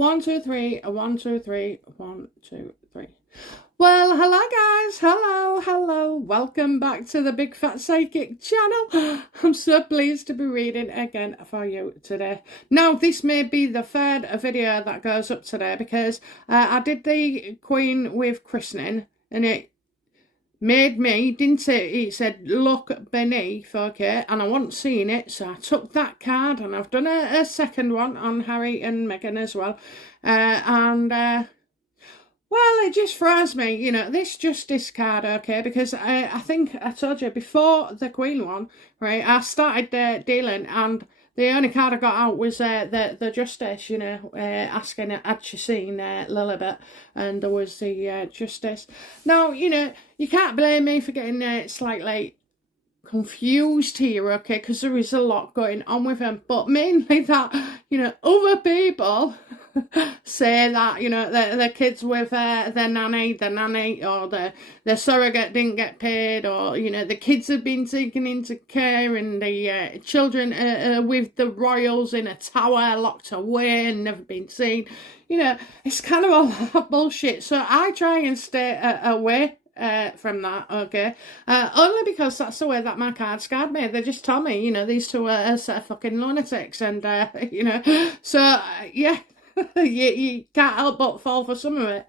One, two, three, a 1, 2, 3, 1, 2, 3. Well, hello guys, hello, welcome back to the Big Fat Psychic channel. I'm so pleased to be reading again for you today. Now, this may be the third video that goes up today because I did the Queen with christening and it made me, didn't it? It said, look beneath, okay, and I wasn't seeing it, so I took that card and I've done a second one on Harry and Meghan as well. Well, it just throws me, you know, this justice card, okay, because I think I told you before the Queen one, right, I started dealing and the only card I got out was the justice, you know, asking had she seen Lilibet, and there was the justice. Now, you know, you can't blame me for getting slightly confused here, okay, because there is a lot going on with him, but mainly that, you know, other people say that, you know, the kids with the nanny or the surrogate didn't get paid, or, you know, the kids have been taken into care and the children with the royals in a tower locked away and never been seen. You know, it's kind of all that bullshit, so I try and stay away from that, okay, only because that's the way that my card scared me. They just told me, you know, these two are a set of fucking lunatics, and you know, so yeah, you can't help but fall for some of it.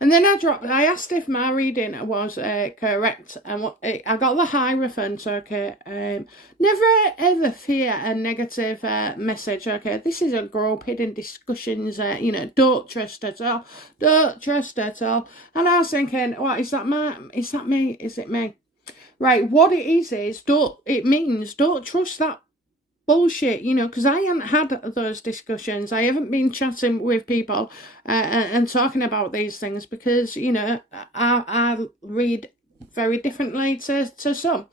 And then I asked if my reading was correct, and I got the Hierophant, okay. Never ever fear a negative message, okay. This is a group, hidden discussions, you know, don't trust at all. Don't trust at all. And I was thinking, what, is that me? Is it me? Right, what it is it means don't trust that bullshit, you know, because I haven't had those discussions. I haven't been chatting with people and talking about these things because, you know, I read very differently to some.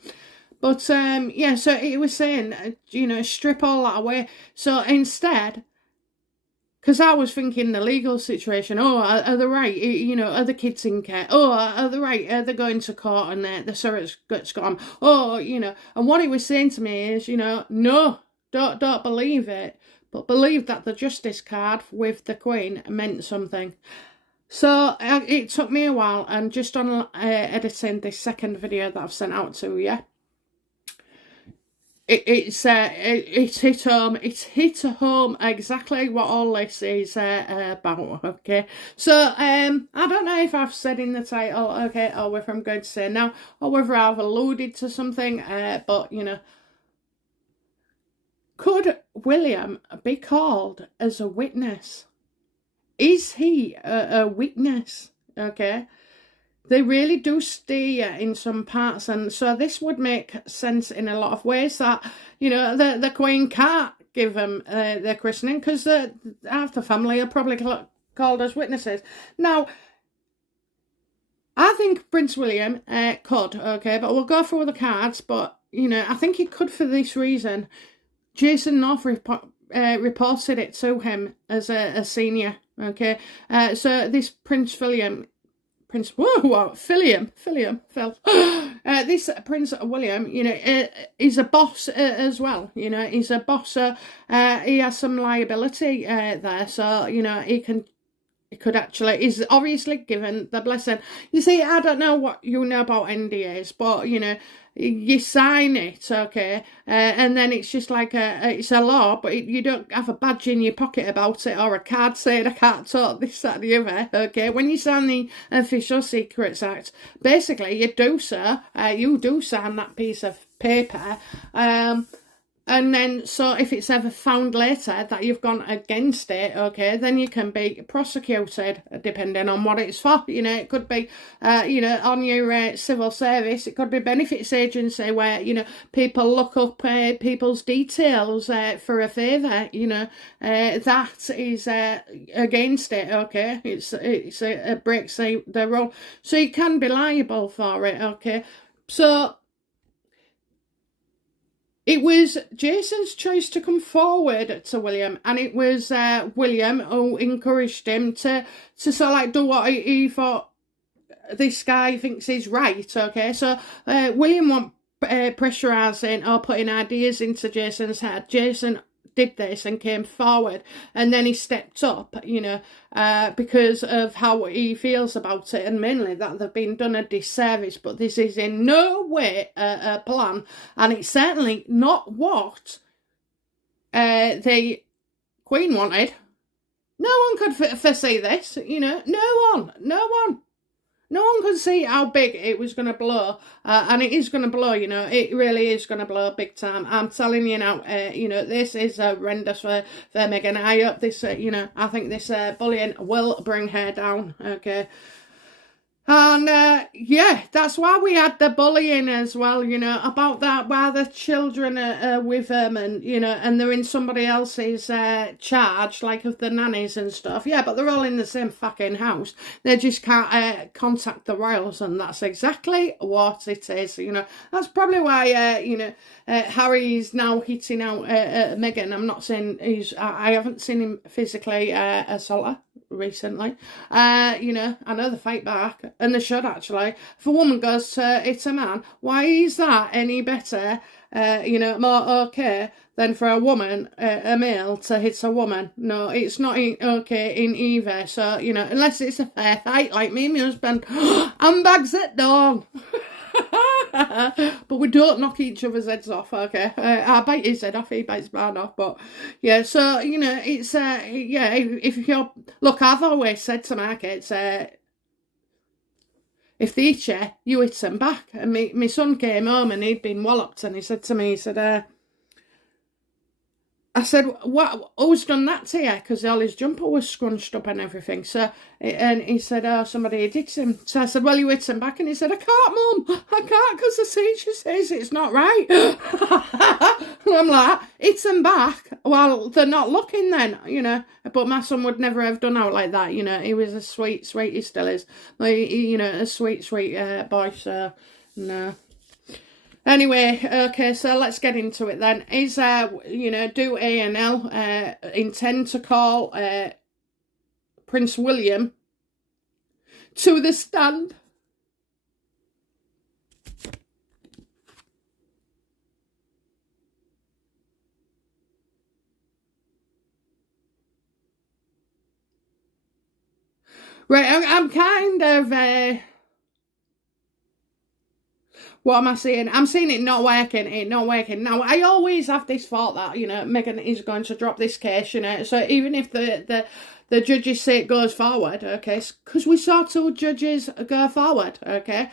But, yeah, so it was saying, you know, strip all that away. So instead, because I was thinking the legal situation, oh, are they right, you know, are the kids in care? Oh, are they right, are they going to court and the surrogate's gone? Oh, you know, and what he was saying to me is, you know, no, don't believe it, but believe that the justice card with the Queen meant something. So it took me a while, and just on editing this second video that I've sent out to you, it's hit home. It's hit home exactly what all this is about, okay. So I don't know if I've said in the title, okay, or whether I'm going to say now, or whether I've alluded to something, but you know, could William be called as a witness? Is he a witness, okay? They really do steer in some parts, and so this would make sense in a lot of ways that, you know, the Queen can't give them their christening because half the family are probably called as witnesses. Now, I think Prince William could, okay, but we'll go through the cards, but, you know, I think he could for this reason. Jason North reported it to him as a senior, okay, so this Prince William, this Prince William, you know, is a boss as well. You know, he's a boss. He has some liability there, so you know he could actually, is obviously given the blessing. You see, I don't know what you know about NDAs, but you know, you sign it, okay, and then it's just like it's a law, but you don't have a badge in your pocket about it or a card saying I can't talk this, that, the other, okay. When you sign the Official Secrets Act, basically you do sign that piece of paper, and then, so if it's ever found later that you've gone against it, okay, then you can be prosecuted, depending on what it's for. You know, it could be, you know, on your civil service, it could be benefits agency where, you know, people look up people's details for a favour, you know, that is against it, okay. It breaks the rule. So you can be liable for it, okay. So it was Jason's choice to come forward to William, and it was William who encouraged him to sort of like do what he thought this guy thinks is right, okay. So William won't pressurising or putting ideas into Jason's head. Jason did this and came forward, and then he stepped up, because of how he feels about it, and mainly that they've been done a disservice. But this is in no way a plan, and it's certainly not what the Queen wanted. No one could foresee this, No one could see how big it was going to blow, and it is going to blow, It really is going to blow big time. I'm telling you now, this is horrendous for Meghan. I hope this, I think this bullying will bring her down, okay? And, that's why we had the bullying as well, about that, why the children are with them and, and they're in somebody else's charge, like of the nannies and stuff. Yeah, but they're all in the same fucking house. They just can't contact the royals, and that's exactly what it is, That's probably why, Harry is now hitting out Meghan. I'm not saying I haven't seen him physically assault her recently. I know they fight back, and they should actually. If a woman goes to hit a man, why is that any better, more okay than for a woman, a male, to hit a woman? No, it's not okay in either. So, unless it's a fair fight, like me and my husband, handbags at dawn. But we don't knock each other's heads off, okay? I bite his head off, he bites mine off, but yeah, so, it's, if you're, look, I've always said to my kids, if they hit you, you hit them back. And my son came home and he'd been walloped, and he said to me, I said, what, who's done that to you? Because all his jumper was scrunched up and everything. So, and he said, oh, somebody hit him. So I said, well, you hit him back. And he said, I can't, Mum. I can't, because the teacher says it's not right. And I'm like, hit them back. Well, they're not looking then, But my son would never have done out like that, He was a sweet, he still is. Like, a sweet, boy. So, no. Anyway, okay, so let's get into it then. Is, do A&L intend to call Prince William to the stand? Right, I'm kind of... what am I saying? I'm saying it not working, Now, I always have this thought that, Meghan is going to drop this case, So even if the judges say it goes forward, okay, because we saw 2 judges go forward, okay.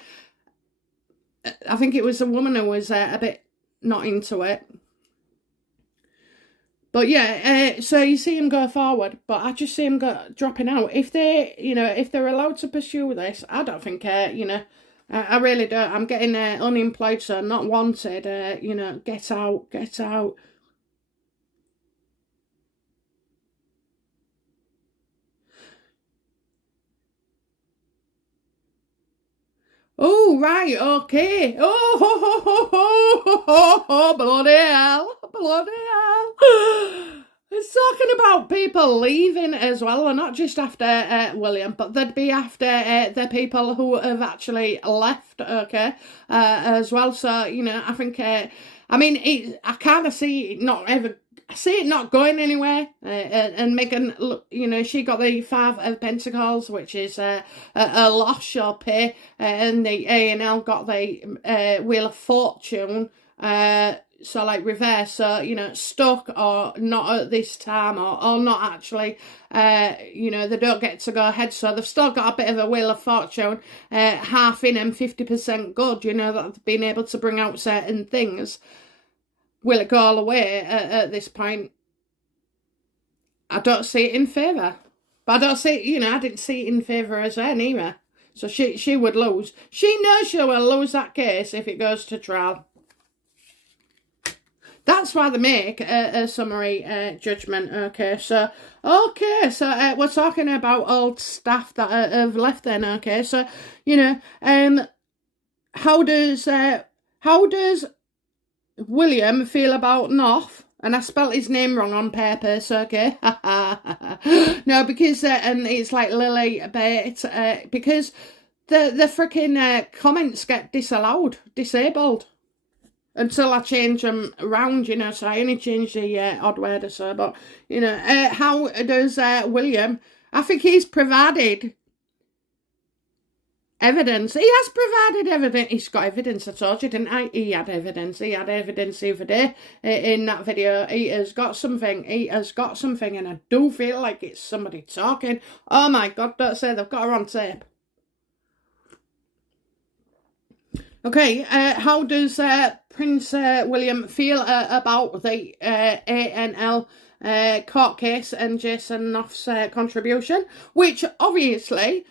I think it was a woman who was a bit not into it. But yeah, so you see him go forward, but I just see him dropping out. If they, if they're allowed to pursue this, I don't think, I really don't. I'm getting unemployed, so not wanted. Get out. Oh, right, okay. Oh, bloody hell. It's talking about people leaving as well, and not just after William, but they'd be after the people who have actually left, okay, as well. So, I think, I kind of see it not ever... I see it not going anywhere, and Meghan, she got the 5 of Pentacles, which is a loss she'll pay, and the A&L got the Wheel of Fortune, so like reverse, so, stuck or not at this time, or not actually, they don't get to go ahead, so they've still got a bit of a Wheel of Fortune, half in and 50% good, that they've been able to bring out certain things. Will it go all the way at this point? I don't see it in favour. But I don't see, I didn't see it in favour as her either. So she would lose. She knows she will lose that case if it goes to trial. That's why they make a summary judgment, okay? So we're talking about old staff that have left then, okay? So, how does William feel about North? And I spelt his name wrong on purpose, okay? No, because, and it's like Lily Bait, because the freaking comments get disabled. until I change them around, you know, so I only change the odd word or so, but, you know, how does William, I think he's provided evidence. He has provided evidence. He's got evidence, I told you, didn't I? He had evidence. He had evidence the other day in that video. He has got something. He has got something, and I do feel like it's somebody talking. Oh my God, don't say they've got her on tape. Okay, how does Prince William feel about the ANL court case and Jason Knopf's contribution? Which, obviously,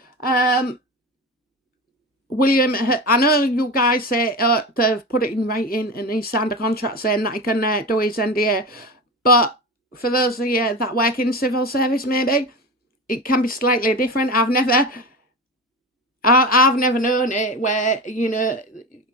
William, I know you guys say they've put it in writing and he signed a contract saying that he can do his NDA, but for those of you that work in civil service, maybe, it can be slightly different. I've never known it where, you know,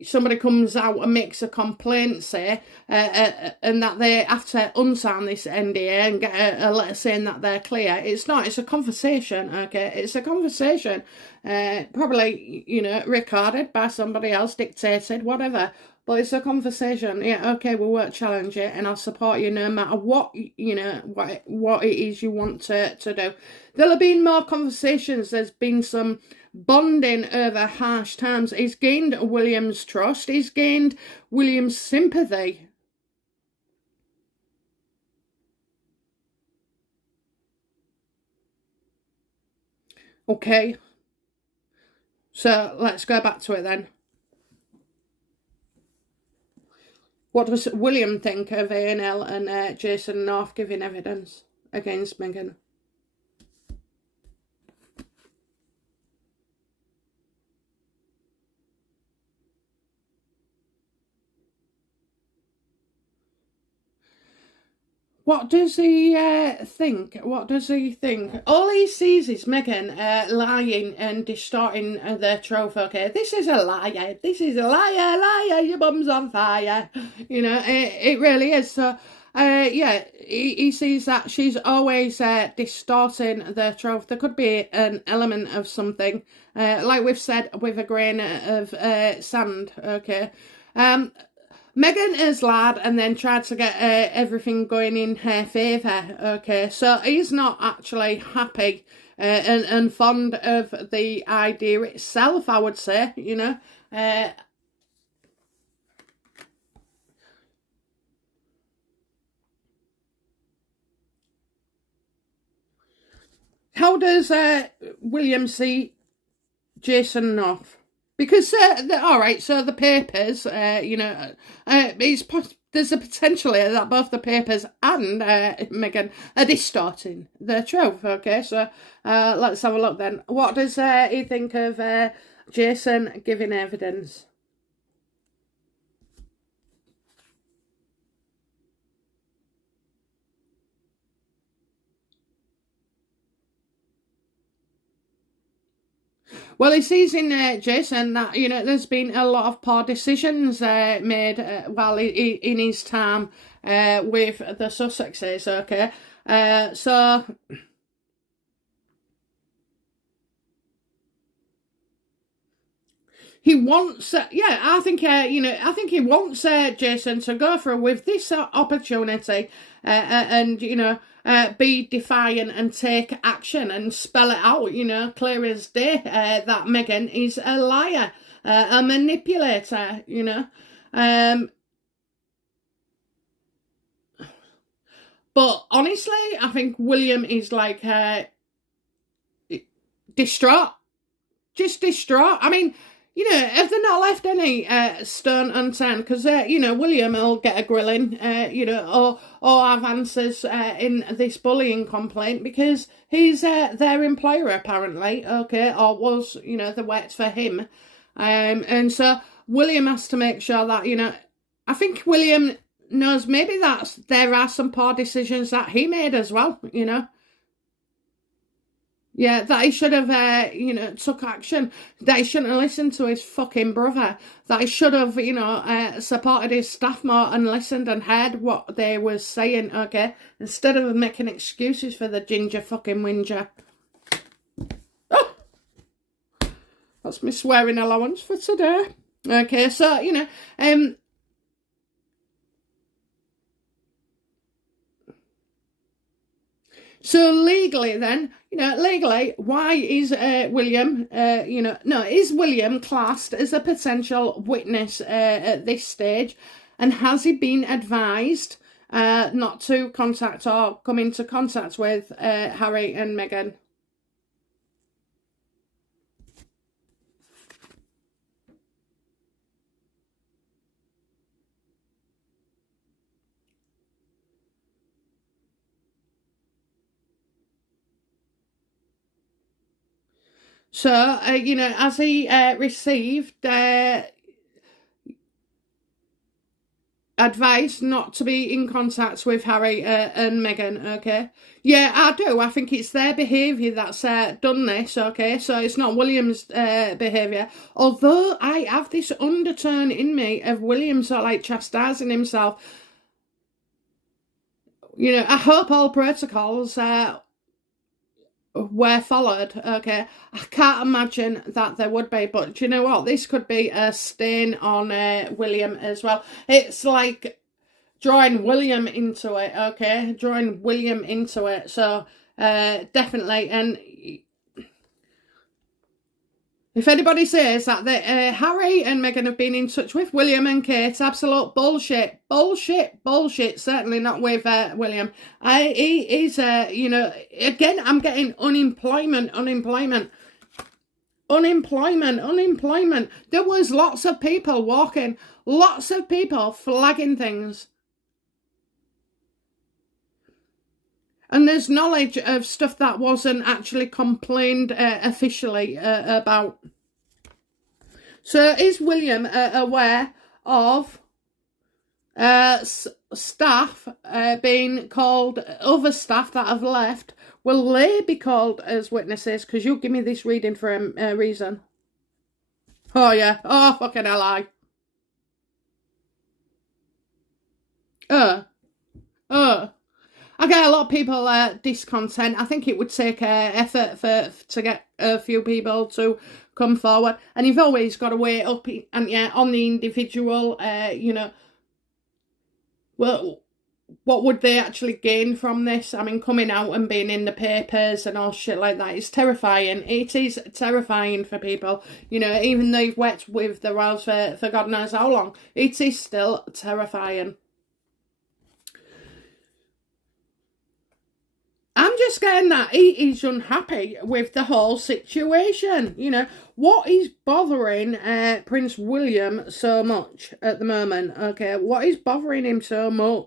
somebody comes out and makes a complaint, say, and that they have to unsign this NDA and get a letter saying that they're clear. It's not. It's a conversation, okay? It's a conversation, probably, you know, recorded by somebody else, dictated, whatever. But it's a conversation. Yeah, okay, we won't challenge it, and I'll support you no matter what, you know, what it is you want to do. There'll have been more conversations. There's been some bonding over harsh times. He's gained William's trust. He's gained William's sympathy. Okay. So let's go back to it then. What does William think of ANL and Jason North giving evidence against Meghan? What does he think? What does he think? All he sees is Meghan lying and distorting the truth, okay? This is a liar. This is a liar, liar, your bum's on fire. You know, it really is. So, yeah, he sees that she's always distorting the truth. There could be an element of something, like we've said, with a grain of sand, okay? Meghan has lied and then tried to get everything going in her favour, okay? So he's not actually happy and fond of the idea itself, I would say, you know. How does William see Jason North? Because, all right, so the papers, you know, there's a potential here that both the papers and Meghan are distorting the truth, okay? So let's have a look then. What does he think of Jason giving evidence? Well, he sees in Jason that, you know, there's been a lot of poor decisions made while in his time with the Sussexes, okay? So he wants, yeah, I think, you know, I think he wants Jason to go through with this opportunity and, you know, be defiant and take action and spell it out, you know, clear as day that Meghan is a liar, a manipulator, you know. But honestly, I think William is like distraught, just distraught. I mean, you know, have they not left any stone unturned? Because, you know, William will get a grilling, you know, or have answers in this bullying complaint because he's their employer, apparently, okay, or was, you know, that worked for him. And so William has to make sure that, you know, I think William knows maybe that there are some poor decisions that he made as well, you know. Yeah, that he should have, you know, took action. That he shouldn't have listened to his fucking brother. That he should have, you know, supported his staff more and listened and heard what they were saying, okay? Instead of making excuses for the ginger fucking whinger. Oh! That's my swearing allowance for today. Okay, so, you know, So legally then, legally, why is William, is William classed as a potential witness at this stage? And has he been advised not to contact or come into contact with Harry and Meghan? So, has he received advice not to be in contact with Harry and Meghan, okay? Yeah, I do. I think it's their behaviour that's done this, okay? So it's not William's behaviour. Although I have this undertone in me of William sort of like chastising himself. I hope all protocols were followed, okay? I can't imagine that there would be, but do you know what? This could be a stain on William as well. It's like drawing William into it, okay? Drawing William into it, so definitely. And if anybody says that Harry and Meghan have been in touch with William and Kate, absolute bullshit. Bullshit. Certainly not with William. He is, again, I'm getting unemployment. There was lots of people walking, lots of people flagging things. And there's knowledge of stuff that wasn't actually complained officially about. So is William aware of staff being called, other staff that have left? Will they be called as witnesses? Because you give me this reading for a reason. Oh, yeah. Oh, fucking hell, I. I get a lot of people discontent. I think it would take effort to get a few people to come forward, and you've always got to weigh up and on the individual. Well, what would they actually gain from this? I mean, coming out and being in the papers and all shit like that is terrifying. It is terrifying for people. Even though you've worked with the royals for God knows how long, it is still terrifying. I'm just getting that he is unhappy with the whole situation. What is bothering Prince William so much at the moment? Okay, what is bothering him so much?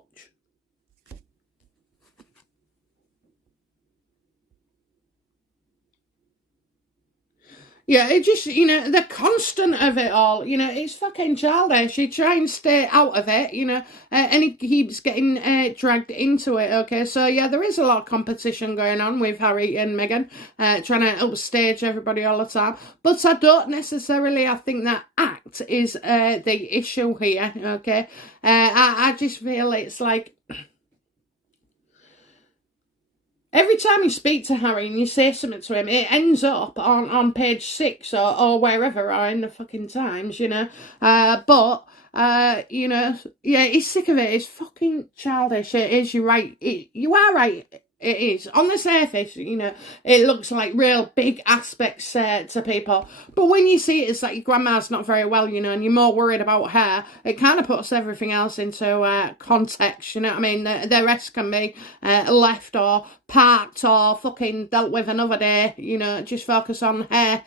Yeah, it just, the constant of it all, it's fucking childish. He tries and stay out of it, and he keeps getting dragged into it, okay? So, yeah, there is a lot of competition going on with Harry and Meghan, trying to upstage everybody all the time. But I don't necessarily, I think that act is the issue here, okay? I just feel it's like, every time you speak to Harry and you say something to him, it ends up on page 6 or wherever, or in the fucking Times, But, yeah, he's sick of it. It's fucking childish. It is, you're right. You are right. It is. On the surface, it looks like real big aspects to people. But when you see it as like your grandma's not very well, and you're more worried about her, it kind of puts everything else into context, you know what I mean? The rest can be left or parked or fucking dealt with another day, just focus on her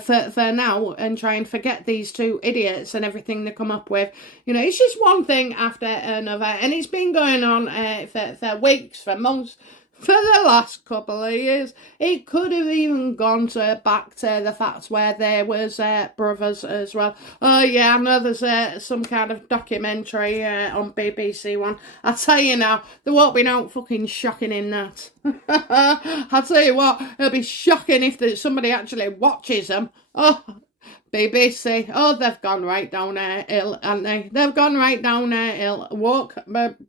for now and try and forget these two idiots and everything they come up with. It's just one thing after another, and it's been going on for weeks, for months, for the last couple of years. It could have even gone back to the fact where there was brothers as well. Oh yeah, I know there's some kind of documentary on BBC One. I tell you now, there won't be no fucking shocking in that. I tell you what, it'll be shocking if somebody actually watches them. Oh, BBC, oh, they've gone right down a hill, haven't they? They've gone right down a hill. Woke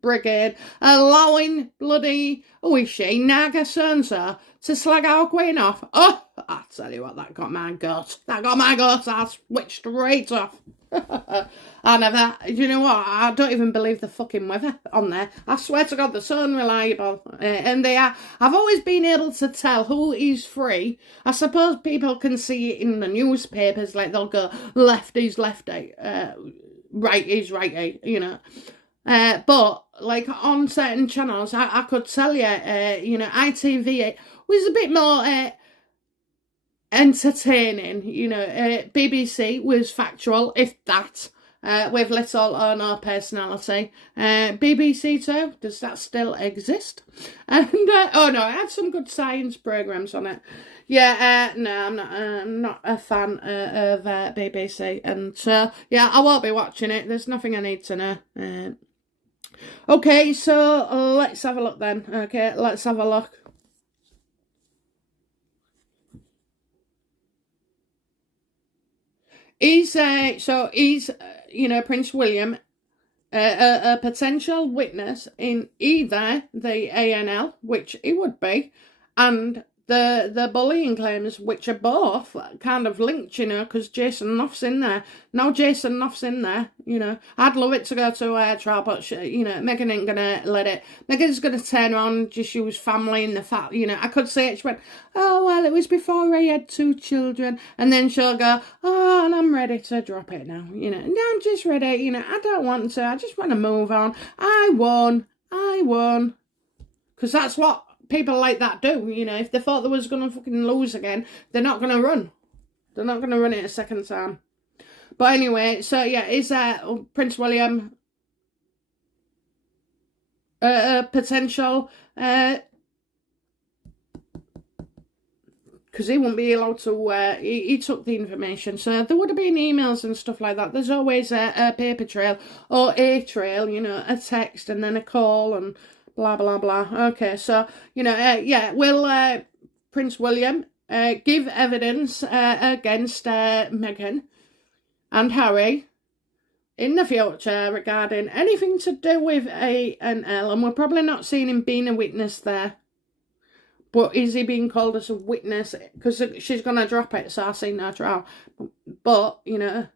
brigade, allowing bloody, oh, is she, Naga so to slag our Queen off. Oh, I tell you what, that got my gut. That got my gut. I switched straight off. I never, you know what, I don't even believe the fucking weather on there. I swear to God, they're so unreliable. And they are. I've always been able to tell who is free. I suppose people can see it in the newspapers, like they'll go, lefty's lefty, righty's righty, you know. But, like, on certain channels, I could tell you, you know, ITV was a bit more entertaining, you know. BBC was factual, if that. With little or no personality. BBC Two, does that still exist? And oh no, I had some good science programs on it. Yeah, no, I'm not a fan of BBC, and so yeah, I won't be watching it. There's nothing I need to know. Okay, so let's have a look then. Okay, let's have a look. He's you know, Prince William, a potential witness in either the ANL, which he would be, and the bullying claims, which are both kind of linked, you know, because Jason Knopf's in there. Now Jason Knopf's in there, you know. I'd love it to go to a trial, but, you know, Meghan ain't going to let it. Meghan's going to turn around and just use family and the fact, you know. I could say it, she went, oh, well, it was before I had 2 children. And then she'll go, oh, and I'm ready to drop it now, you know. No, I'm just ready, you know. I don't want to. I just want to move on. I won. Because that's what people like that do, you know. If they thought they was going to fucking lose again, they're not going to run. They're not going to run it a second time. But anyway, so yeah, is Prince William a potential, because he wouldn't be allowed to, he took the information, so there would have been emails and stuff like that. There's always a paper trail, or a trail, you know, a text and then a call and blah, blah, blah. Okay, so, you know, yeah, will Prince William give evidence against Meghan and Harry in the future regarding anything to do with A&L? And we're probably not seeing him being a witness there. But is he being called as a witness? Because she's going to drop it, so I see no trial. But, you know.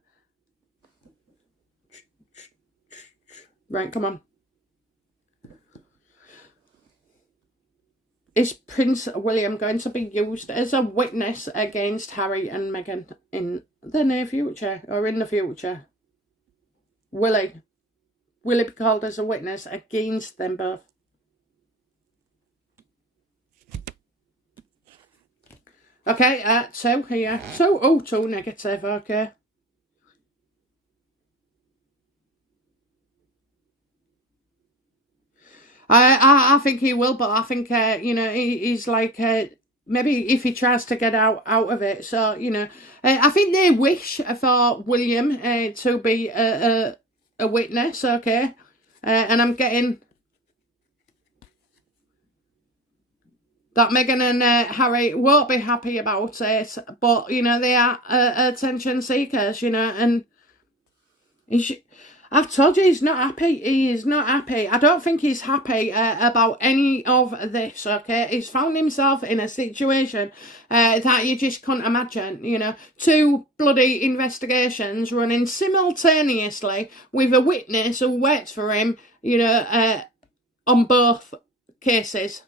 Right, come on. Is Prince William going to be used as a witness against Harry and Meghan in the near future, or in the future? Will he? Will he be called as a witness against them both? Okay, 2 here. So, oh, 2 negative, okay. I think he will, but I think, you know, he's like, maybe if he tries to get out of it. So, you know, I think they wish for William to be a witness, okay? And I'm getting that Meghan and Harry won't be happy about it, but, you know, they are attention seekers, you know, and I've told you he's not happy. He is not happy. I don't think he's happy about any of this, okay? He's found himself in a situation that you just couldn't imagine, you know. 2 bloody investigations running simultaneously with a witness who works for him, you know, on both cases.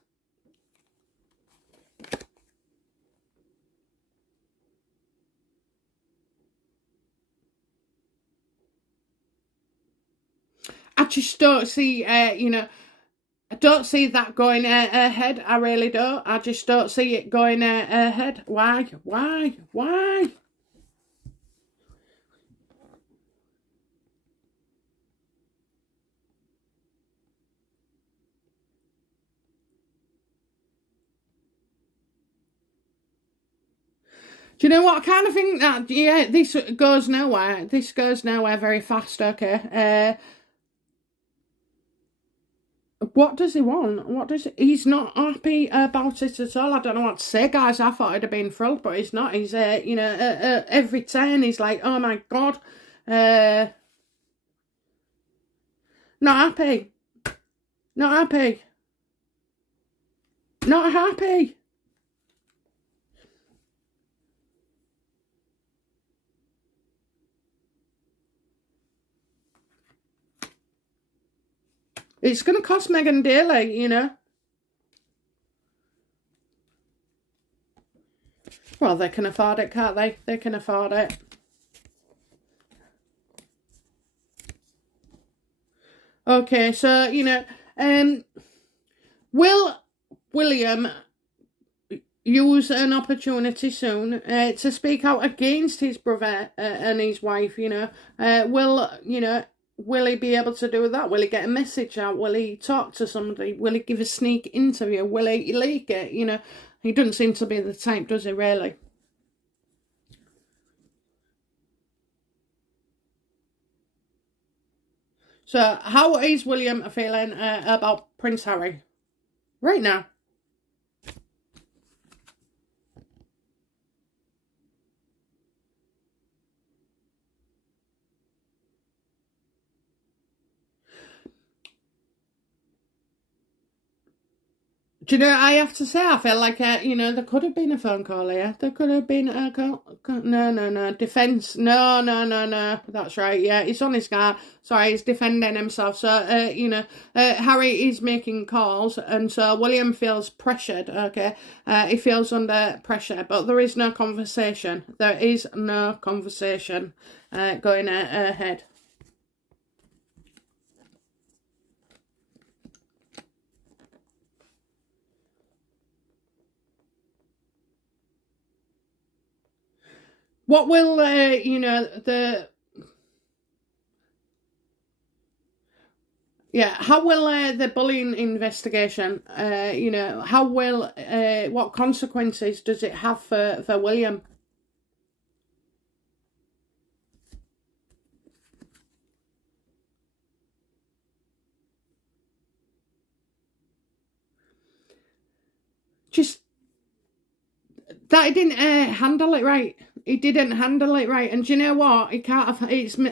I just don't see, you know, I don't see that going ahead. I really don't. I just don't see it going ahead. Why? Do you know what? I kind of think that, yeah, this goes nowhere. This goes nowhere very fast, okay? What does he want? He's not happy about it at all. I don't know what to say, guys. I thought he'd have been thrilled, but he's not. He's, every turn he's like, oh my God, not happy, not happy, not happy. It's going to cost Meghan dearly, you know. Well, they can afford it, can't they? They can afford it. Okay, so, you know, will William use an opportunity soon to speak out against his brother and his wife, you know? Will he be able to do that? Will he get a message out? Will he talk to somebody? Will he give a sneak interview? Will he leak it? You know, he doesn't seem to be the type, does he, really? So, how is William feeling about Prince Harry right now? Do you know, I have to say, I feel like, there could have been a phone call here. There could have been a call. No. Defence. No. That's right. Yeah, he's on his guard. Sorry, he's defending himself. So, Harry is making calls, and so William feels pressured, okay? He feels under pressure, but there is no conversation. There is no conversation going ahead. What will, how will the bullying investigation, what consequences does it have for William? Just that he didn't handle it right. He didn't handle it right, and do you know what? He can't have.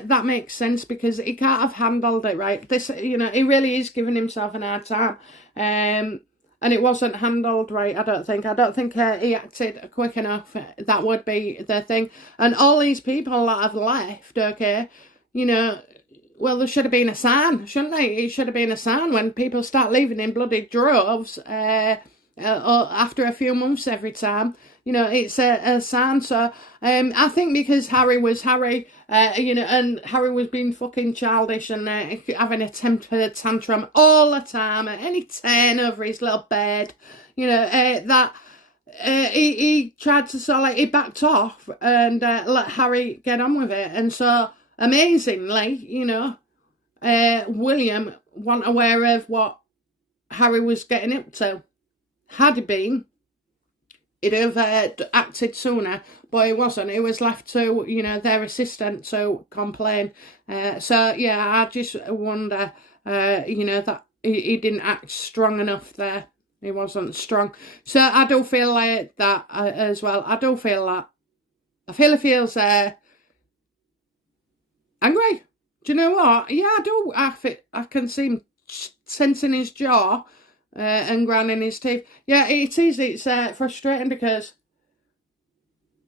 That makes sense because he can't have handled it right. This, he really is giving himself an hard time, and it wasn't handled right. I don't think he acted quick enough. That would be the thing. And all these people that have left, okay, well, there should have been a sign, shouldn't they? It should have been a sign when people start leaving in bloody droves. After a few months every time, it's a sign. So I think because Harry was Harry, and Harry was being fucking childish and having a temper tantrum all the time at any turn over his little bed, that he tried to he backed off and let Harry get on with it. And so amazingly, William wasn't aware of what Harry was getting up to. Had he been, he'd have acted sooner, but he wasn't. He was left to, their assistant to complain. So, yeah, I just wonder, that he didn't act strong enough there. He wasn't strong. So I do feel like that as well. I do feel that. I feel he feels angry. Do you know what? Yeah, I do. I can see him sensing his jaw. And grinding his teeth. Yeah, it is. It's frustrating because,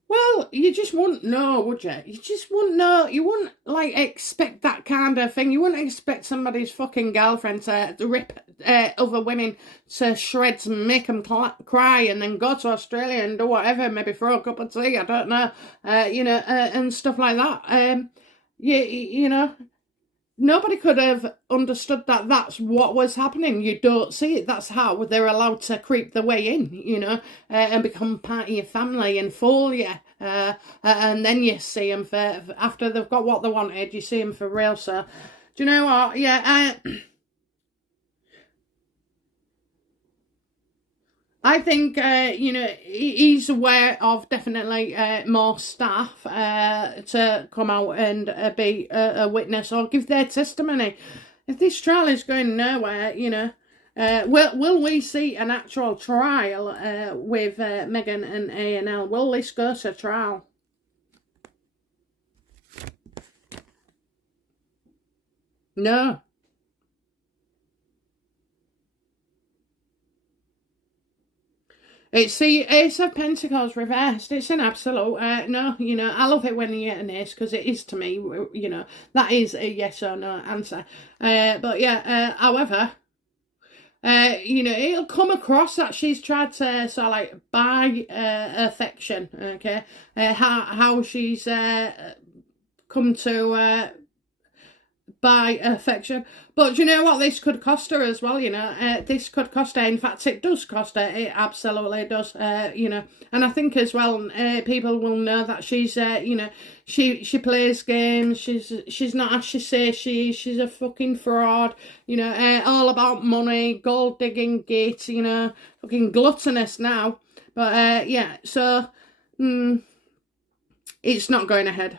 well, you just wouldn't know, would you? You just wouldn't know. You wouldn't, expect that kind of thing. You wouldn't expect somebody's fucking girlfriend to rip other women to shreds and make them cry and then go to Australia and do whatever, maybe throw a cup of tea, I don't know, and stuff like that. Nobody could have understood that that's what was happening. You don't see it. That's how they're allowed to creep their way in, and become part of your family and fool you. And then you see them after they've got what they wanted, you see them for real. So, do you know what? Yeah, I think, he's aware of definitely more staff to come out and be a witness or give their testimony. If this trial is going nowhere, Will we see an actual trial with Meghan and A&L? Will this go to trial? No. It's the Ace of Pentacles reversed. It's an absolute no. You know, I love it when you get an ace because it is to me. You know, that is a yes or no answer. But yeah. However, you know, it'll come across that she's tried to sort of like buy affection. Okay, how she's come to buy affection. But you know what? This could cost her as well, you know. This could cost her. In fact, it does cost her. It absolutely does, you know. And I think as well, people will know that she's, you know, she plays games. She's not as she says she is. She's a fucking fraud, you know, all about money, gold digging gate, you know, fucking gluttonous now. But, yeah, so, it's not going ahead.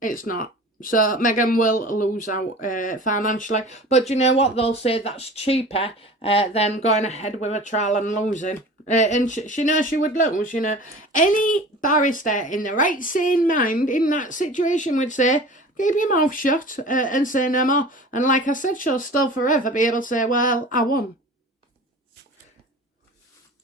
It's not. So Meghan will lose out financially. But you know what? They'll say that's cheaper than going ahead with a trial and losing. And she knows she would lose, you know. Any barrister in the right sane mind in that situation would say, keep your mouth shut and say no more. And like I said, she'll still forever be able to say, well, I won.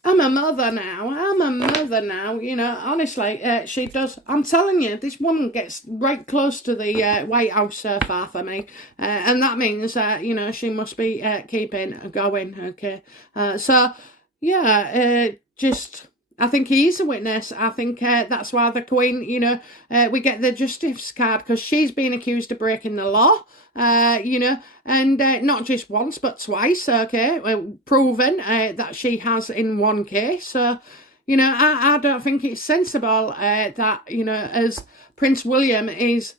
I'm a mother now, you know, honestly, she does. I'm telling you, this woman gets right close to the White House so far for me. And that means that, you know, she must be keeping going, okay? So, yeah, just, I think he's a witness. I think that's why the Queen, you know, we get the justice card because she's been accused of breaking the law. You know, and not just once but twice, okay, proven that she has in one case. So, you know, I don't think it's sensible that, you know, as Prince William is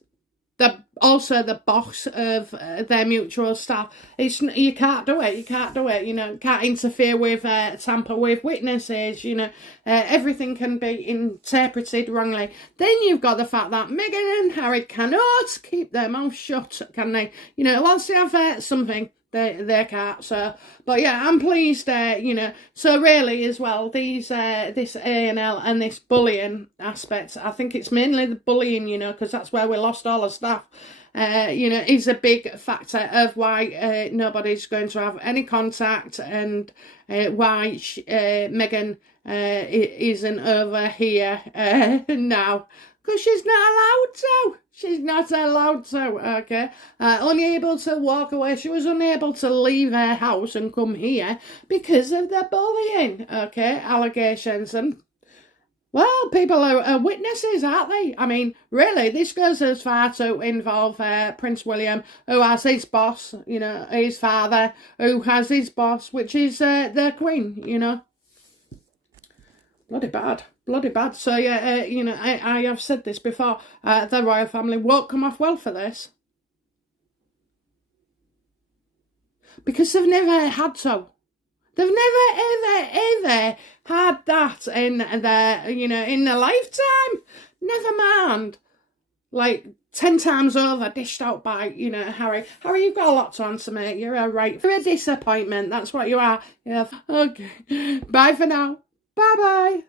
also the boss of their mutual staff. You can't do it, you know, can't interfere with, tamper with witnesses, you know, everything can be interpreted wrongly. Then you've got the fact that Meghan and Harry cannot keep their mouth shut, can they? You know, once they have something, they can't. So, but yeah, I'm pleased, you know. So really as well, this A&L and this bullying aspect, I think it's mainly the bullying, you know, because that's where we lost all the staff. You know, is a big factor of why nobody's going to have any contact and why Meghan isn't over here now. Because she's not allowed to. She's not allowed to, okay? Unable to walk away. She was unable to leave her house and come here because of the bullying, okay? Allegations. And, well, people are witnesses, aren't they? I mean, really, this goes as far to involve Prince William, who has his boss, you know, his father, who has his boss, which is the Queen, you know? Bloody bad. So, yeah, you know, I have said this before. The royal family won't come off well for this. Because they've never had to. They've never, ever had that in their, you know, in their lifetime. Never mind. Like, 10 times over, dished out by, you know, Harry. Harry, you've got a lot to answer, mate. You're you're a disappointment. That's what you are. Yeah. Okay. Bye for now. Bye-bye.